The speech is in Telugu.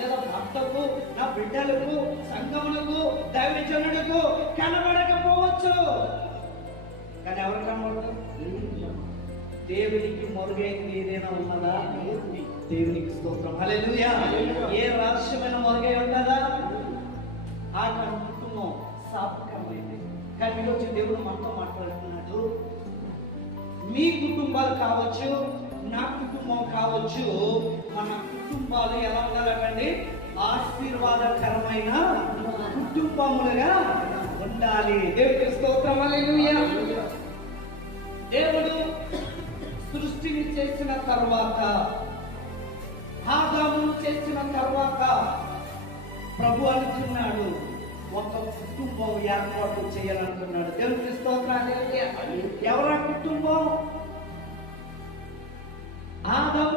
లేదా భర్తకు నా బిడ్డలకు సంగములకు దైవజనులకు కనబడకపోవచ్చు. కానీ ఎవరు కనబడదు దేవునికి మొరుగైంది ఏదైనా ఉన్నదా? దేవునికి స్తోత్రం. హల్లెలూయా. ఏ రహస్యమైన మొరుగై ఉన్నదా? ఆ కుటుంబం సాపకమైంది కానీ ఈరోజు దేవుడు మనతో మాట్లాడుతున్నాడు. మీ కుటుంబాలు కావచ్చు నా కుటుంబం కావచ్చు మన కుటుంబాలు ఎలా ఉండాలండి ఆశీర్వాదకరమైన కుటుంబములుగా ఉండాలి. దేవుడి స్తోత్రం దేవుడు సృష్టిని చేసిన తర్వాత ఆదామును చేసిన తర్వాత ప్రభు అనుకున్నాడు ఒక కుటుంబం ఏర్పాటు చేయాలనుకున్నాడు దేవుడి స్తోత్రాలు కుటుంబం